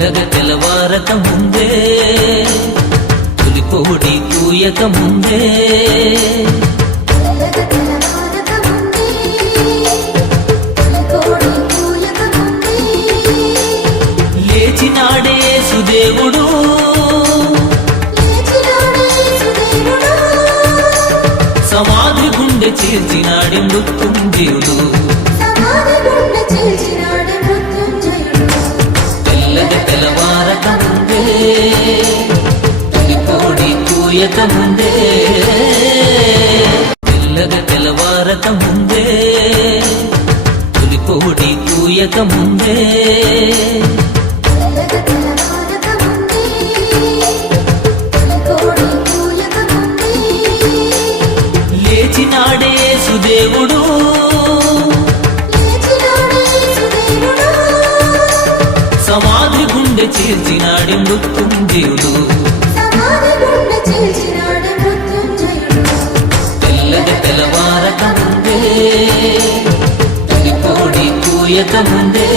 తెల్లగా తెల్లవారక ముందే తొలికోడి కూయక ముందే లేచినాడే సుదేవుడు సమాధి గుండె చేర్చినాడే మృత్యుంజయుడు తెల్లగా తెల్లవారక ముందే తొలికోడి కూయక ముందే తెల్లగా తెల్లవారక ముందే తొలికోడి కూయక ముందే లేచినాడే సుదేవుడు సమాధి గుండె చేర్చినాడే మృత్యుంజయుడు తెల్లగా తెల్లవారక ముందే తొలికోడి కూయక ముందే